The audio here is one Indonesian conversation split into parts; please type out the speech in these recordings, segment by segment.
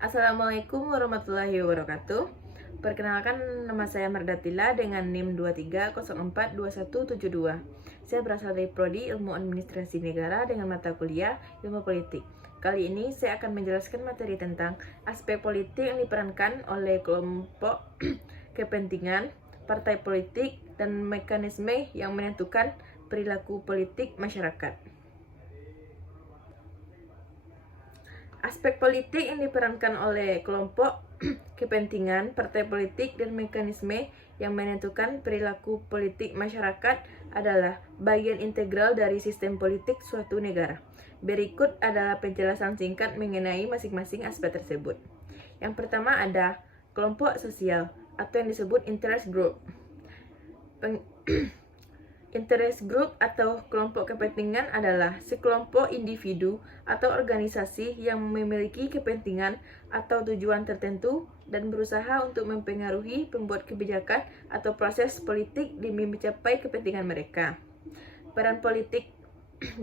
Assalamualaikum warahmatullahi wabarakatuh. Perkenalkan, nama saya Mardatila dengan NIM 23042172. Saya berasal dari Prodi Ilmu Administrasi Negara dengan mata kuliah Ilmu Politik. Kali ini saya akan menjelaskan materi tentang aspek politik yang diperankan oleh kelompok kepentingan, partai politik, dan mekanisme yang menentukan perilaku politik masyarakat. Aspek politik yang diperankan oleh kelompok kepentingan, partai politik, dan mekanisme yang menentukan perilaku politik masyarakat adalah bagian integral dari sistem politik suatu negara. Berikut adalah penjelasan singkat mengenai masing-masing aspek tersebut. Yang pertama ada kelompok sosial atau yang disebut interest group. Interest group atau kelompok kepentingan adalah sekelompok individu atau organisasi yang memiliki kepentingan atau tujuan tertentu dan berusaha untuk mempengaruhi pembuat kebijakan atau proses politik demi mencapai kepentingan mereka. Peran politik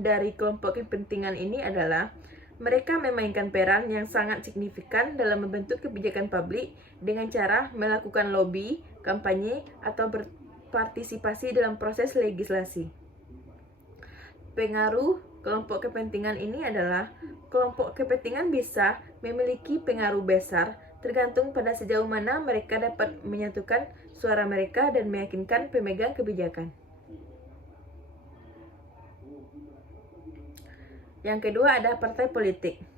dari kelompok kepentingan ini adalah mereka memainkan peran yang sangat signifikan dalam membentuk kebijakan publik dengan cara melakukan lobby, kampanye, atau partisipasi dalam proses legislasi. Pengaruh kelompok kepentingan ini adalah kelompok kepentingan bisa memiliki pengaruh besar tergantung pada sejauh mana mereka dapat menyatukan suara mereka dan meyakinkan pemegang kebijakan. Yang kedua ada partai politik.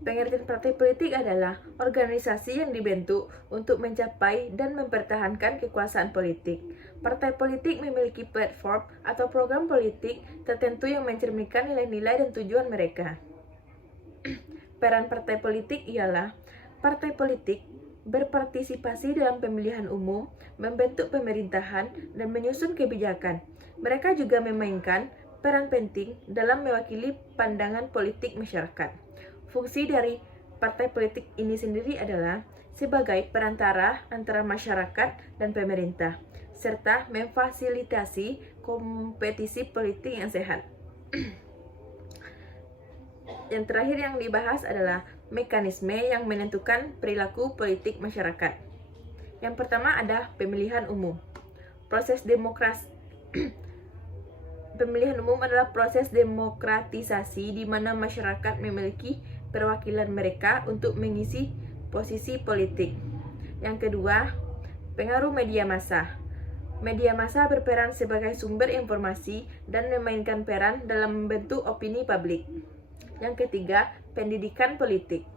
Pengertian partai politik adalah organisasi yang dibentuk untuk mencapai dan mempertahankan kekuasaan politik. Partai politik memiliki platform atau program politik tertentu yang mencerminkan nilai-nilai dan tujuan mereka. Peran partai politik ialah partai politik berpartisipasi dalam pemilihan umum, membentuk pemerintahan, dan menyusun kebijakan. Mereka juga memainkan peran penting dalam mewakili pandangan politik masyarakat. Fungsi dari partai politik ini sendiri adalah sebagai perantara antara masyarakat dan pemerintah, serta memfasilitasi kompetisi politik yang sehat. Yang terakhir yang dibahas adalah mekanisme yang menentukan perilaku politik masyarakat. Yang pertama ada pemilihan umum. Proses demokrasi Pemilihan umum adalah proses demokratisasi di mana masyarakat memiliki perwakilan mereka untuk mengisi posisi politik. Yang kedua, pengaruh media massa. Media massa berperan sebagai sumber informasi dan memainkan peran dalam membentuk opini publik. Yang ketiga, pendidikan politik.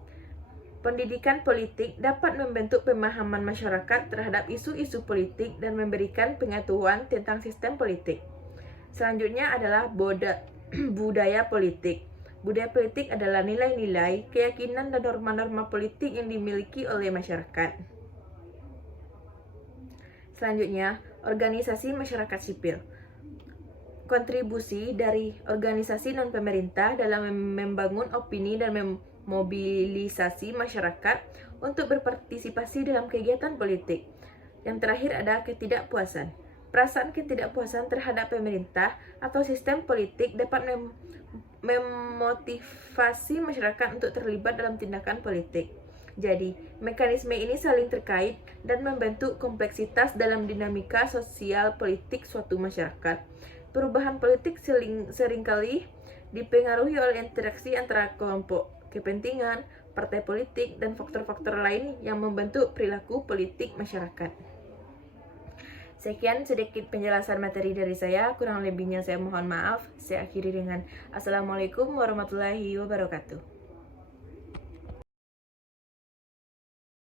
Pendidikan politik dapat membentuk pemahaman masyarakat terhadap isu-isu politik dan memberikan pengetahuan tentang sistem politik. Selanjutnya adalah budaya politik. Budaya politik adalah nilai-nilai, keyakinan, dan norma-norma politik yang dimiliki oleh masyarakat. Selanjutnya, organisasi masyarakat sipil. Kontribusi dari organisasi non-pemerintah dalam membangun opini dan memobilisasi masyarakat untuk berpartisipasi dalam kegiatan politik. Yang terakhir ada ketidakpuasan. Perasaan ketidakpuasan terhadap pemerintah atau sistem politik dapat memotivasi masyarakat untuk terlibat dalam tindakan politik. Jadi, mekanisme ini saling terkait dan membentuk kompleksitas dalam dinamika sosial politik suatu masyarakat. Perubahan politik seringkali dipengaruhi oleh interaksi antara kelompok kepentingan, partai politik, dan faktor-faktor lain yang membentuk perilaku politik masyarakat. Sekian sedikit penjelasan materi dari saya, kurang lebihnya saya mohon maaf. Saya akhiri dengan Assalamualaikum warahmatullahi wabarakatuh.